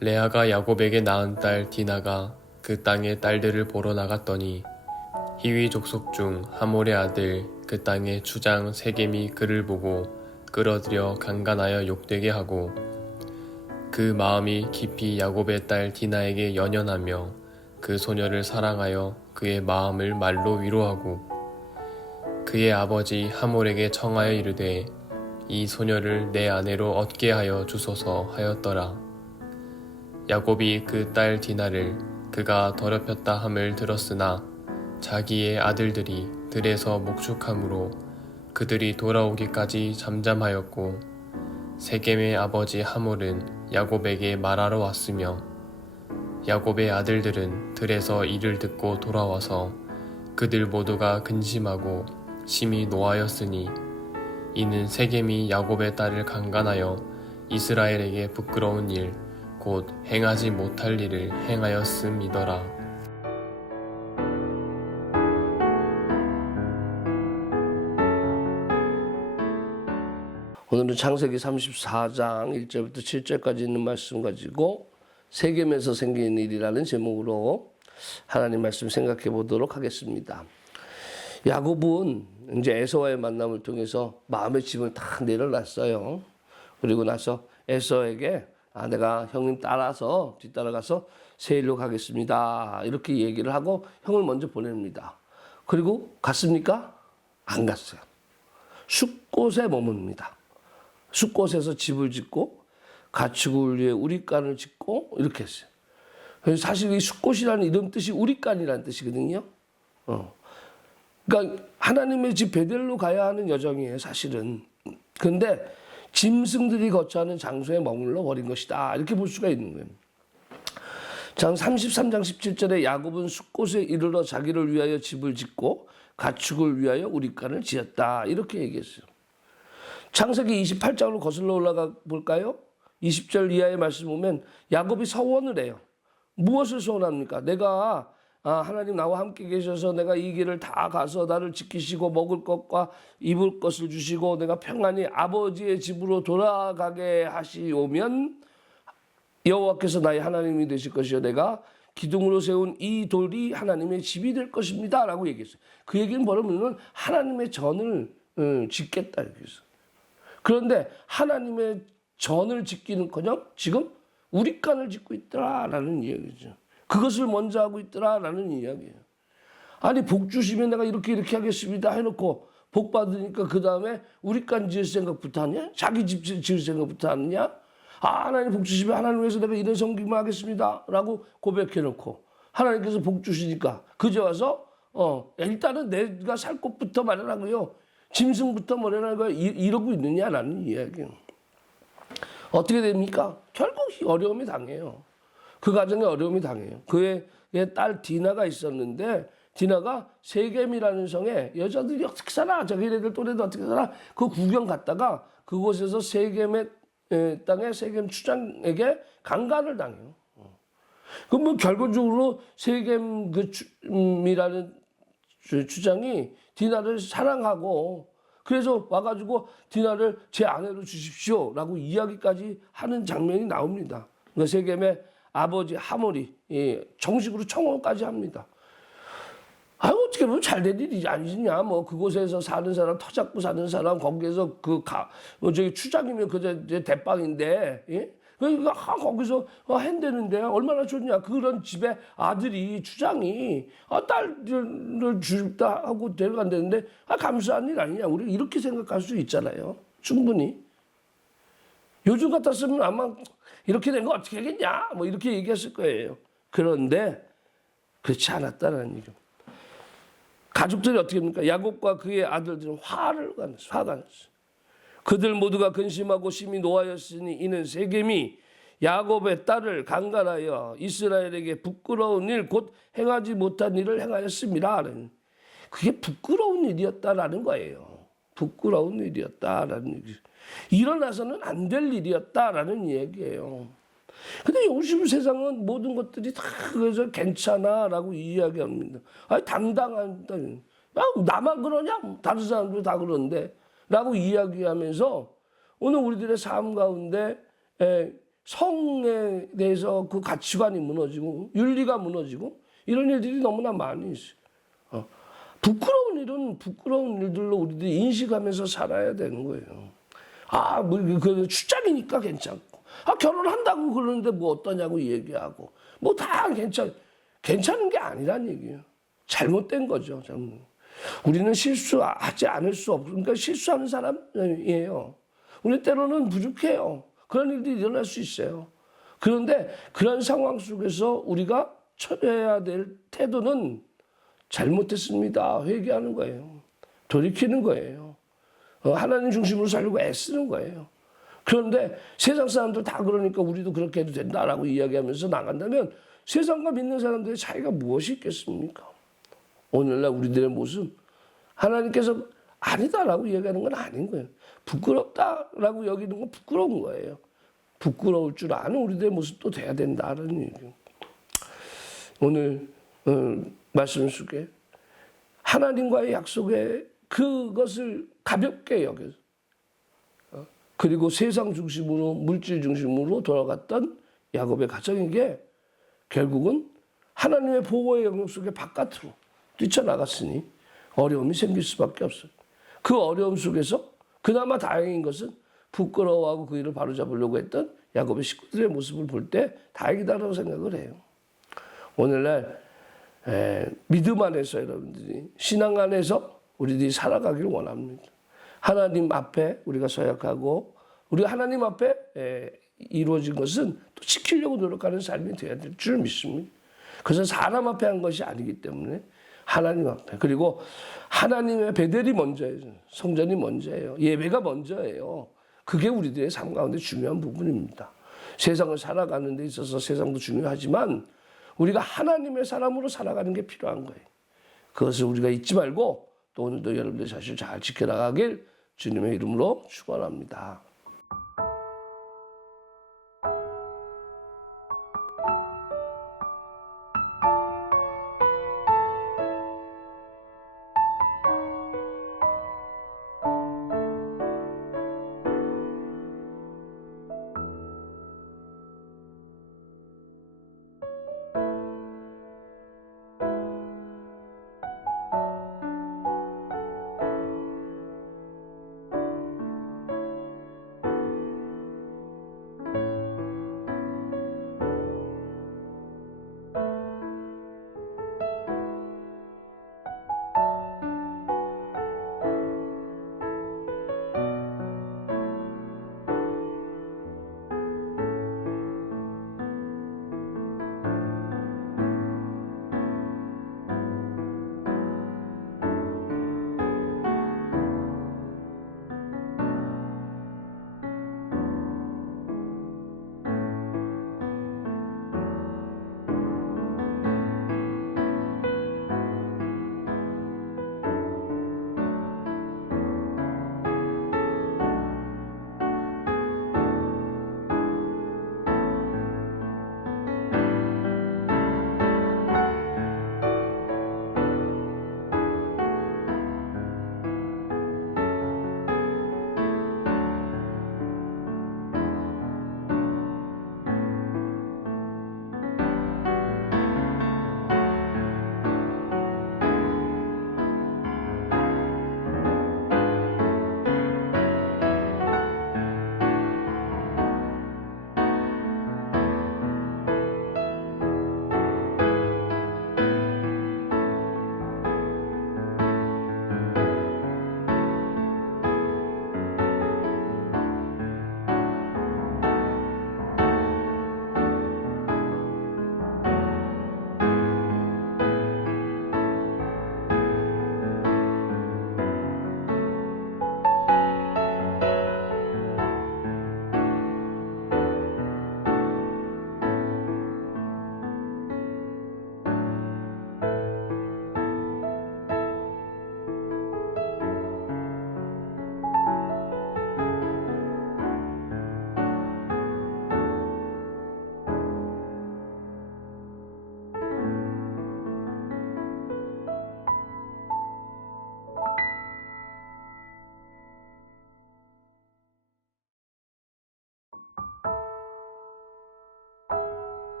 레아가 야곱에게 낳은 딸 디나가 그 땅의 딸들을 보러 나갔더니 히위 족속 중 하몰의 아들 그 땅의 추장 세겜이 그를 보고 끌어들여 강간하여 욕되게 하고 그 마음이 깊이 야곱의 딸 디나에게 연연하며 그 소녀를 사랑하여 그의 마음을 말로 위로하고 그의 아버지 하몰에게 청하여 이르되 이 소녀를 내 아내로 얻게 하여 주소서 하였더라. 야곱이 그 딸 디나를 그가 더럽혔다 함을 들었으나 자기의 아들들이 들에서 목축함으로 그들이 돌아오기까지 잠잠하였고 세겜의 아버지 하몰은 야곱에게 말하러 왔으며 야곱의 아들들은 들에서 이를 듣고 돌아와서 그들 모두가 근심하고 심히 노하였으니 이는 세겜이 야곱의 딸을 강간하여 이스라엘에게 부끄러운 일 곧 행하지 못할 일을 행하였음이더라. 오늘은 창세기 34장 1절부터 7절까지 있는 말씀 가지고 세겜에서 생긴 일이라는 제목으로 하나님 말씀 생각해 보도록 하겠습니다. 야곱은 이제 에서와의 만남을 통해서 마음의 짐을 다 내려놨어요. 그리고 나서 에서에게 내가 형님 따라서 뒤따라가서 세일로 가겠습니다. 이렇게 얘기를 하고 형을 먼저 보냅니다. 그리고 갔습니까? 안 갔어요. 숫곳에 머뭅니다. 숫곳에서 집을 짓고 가축을 위해 우리간을 짓고 이렇게 했어요. 그래서 사실 이 숫곳이라는 이름 뜻이 우리간이라는 뜻이거든요. 그러니까 하나님의 집 베델로 가야 하는 여정이에요, 사실은. 그런데 짐승들이 거처하는 장소에 머물러 버린 것이다. 이렇게 볼 수가 있는 거예요. 장 33장 17절에 야곱은 숫곳에 이르러 자기를 위하여 집을 짓고 가축을 위하여 우리간을 지었다. 이렇게 얘기했어요. 창세기 28장으로 거슬러 올라가 볼까요? 20절 이하의 말씀 보면 야곱이 서원을 해요. 무엇을 소원합니까? 내가 하나님 나와 함께 계셔서 내가 이 길을 다 가서 나를 지키시고 먹을 것과 입을 것을 주시고 내가 평안히 아버지의 집으로 돌아가게 하시오면 여호와께서 나의 하나님이 되실 것이요 내가 기둥으로 세운 이 돌이 하나님의 집이 될 것입니다 라고 얘기했어요. 그 얘기는 뭐냐면 하나님의 전을 짓겠다 이렇게 했어요. 그런데 하나님의 전을 짓기는커녕 지금 우리간을 짓고 있더라라는 이야기죠. 그것을 먼저 하고 있더라라는 이야기예요. 아니 복 주시면 내가 이렇게 하겠습니다 해놓고 복 받으니까 그 다음에 우리간 지을 생각부터 하냐? 자기 집 지을 생각부터 하느냐? 하나님 복 주시면 하나님 위해서 내가 이런 섬김을 하겠습니다 라고 고백해놓고 하나님께서 복 주시니까 그제 와서 일단은 내가 살 곳부터 마련하고요. 짐승부터 마련하고 이러고 있느냐라는 이야기예요. 어떻게 됩니까? 결국 어려움이 당해요. 그 가정에 어려움이 당해요. 그의 딸 디나가 있었는데 디나가 세겜이라는 성에 여자들이 어떻게 살아? 자기네들 또래도 어떻게 살아? 그 구경 갔다가 그곳에서 세겜의 땅에 세겜 추장에게 강간을 당해요. 그럼 뭐 결과적으로 세겜이라는 추장이 디나를 사랑하고 그래서 와가지고 디나를 제 아내로 주십시오라고 이야기까지 하는 장면이 나옵니다. 그러니까 세겜의 아버지 하몰이 정식으로 청혼까지 합니다. 어떻게 보면 잘된 일이 아니냐. 뭐 그곳에서 사는 사람, 터 잡고 사는 사람, 거기에서 저기 추장이면 그저 대빵인데, 예? 그러니까 거기서 한다는데 얼마나 좋냐. 그런 집에 아들이 추장이 딸을 주다 하고 데려간다는데 감사한 일 아니냐. 우리 이렇게 생각할 수 있잖아요. 충분히. 요즘 같았으면 아마 이렇게 된 거 어떻게 하겠냐. 뭐 이렇게 얘기했을 거예요. 그런데 그렇지 않았다는 얘기죠. 가족들이 어떻게 합니까? 야곱과 그의 아들들은 화가 났어요. 그들 모두가 근심하고 심히 노하였으니 이는 세겜이 야곱의 딸을 강간하여 이스라엘에게 부끄러운 일 곧 행하지 못한 일을 행하였습니다. 그게 부끄러운 일이었다라는 거예요. 부끄러운 일이었다라는 얘기죠. 일어나서는 안 될 일이었다라는 얘기예요. 근데 요즘 세상은 모든 것들이 다 그래서 괜찮아라고 이야기합니다. 당당하다. 나만 그러냐? 다른 사람도 다 그러는데 라고 이야기하면서 오늘 우리들의 삶 가운데 성에 대해서 그 가치관이 무너지고 윤리가 무너지고 이런 일들이 너무나 많이 있어요. 부끄러운 일들로 우리들이 인식하면서 살아야 되는 거예요. 그 출장이니까 괜찮고, 결혼한다고 그러는데 뭐 어떠냐고 얘기하고, 뭐 다 괜찮은 게 아니란 얘기예요. 잘못된 거죠. 우리는 실수하지 않을 수 없고, 그러니까 실수하는 사람이에요. 우리 때로는 부족해요. 그런 일들이 일어날 수 있어요. 그런데 그런 상황 속에서 우리가 처해야 될 태도는 잘못했습니다. 회개하는 거예요. 돌이키는 거예요. 하나님 중심으로 살려고 애쓰는 거예요. 그런데 세상 사람들 다 그러니까 우리도 그렇게 해도 된다라고 이야기하면서 나간다면 세상과 믿는 사람들의 차이가 무엇이 있겠습니까? 오늘날 우리들의 모습, 하나님께서 아니다라고 이야기하는 건 아닌 거예요. 부끄럽다라고 여기는 건 부끄러운 거예요. 부끄러울 줄 아는 우리들의 모습도 돼야 된다는 얘기예요. 오늘 말씀 속에 하나님과의 약속에 그것을 가볍게 여겨서 그리고 세상 중심으로 물질 중심으로 돌아갔던 야곱의 가정에게 결국은 하나님의 보호의 영역 속에 바깥으로 뛰쳐나갔으니 어려움이 생길 수밖에 없어요. 그 어려움 속에서 그나마 다행인 것은 부끄러워하고 그 일을 바로잡으려고 했던 야곱의 식구들의 모습을 볼 때 다행이다라고 생각을 해요. 오늘날 믿음 안에서 여러분들이 신앙 안에서 우리들이 살아가길 원합니다. 하나님 앞에 우리가 서약하고 우리가 하나님 앞에 이루어진 것은 또 지키려고 노력하는 삶이 되어야 될 줄 믿습니다. 그래서 사람 앞에 한 것이 아니기 때문에 하나님 앞에, 그리고 하나님의 베델이 먼저예요. 성전이 먼저예요. 예배가 먼저예요. 그게 우리들의 삶 가운데 중요한 부분입니다. 세상을 살아가는 데 있어서 세상도 중요하지만 우리가 하나님의 사람으로 살아가는 게 필요한 거예요. 그것을 우리가 잊지 말고 또 오늘도 여러분들 자신을 잘 지켜나가길 주님의 이름으로 축원합니다.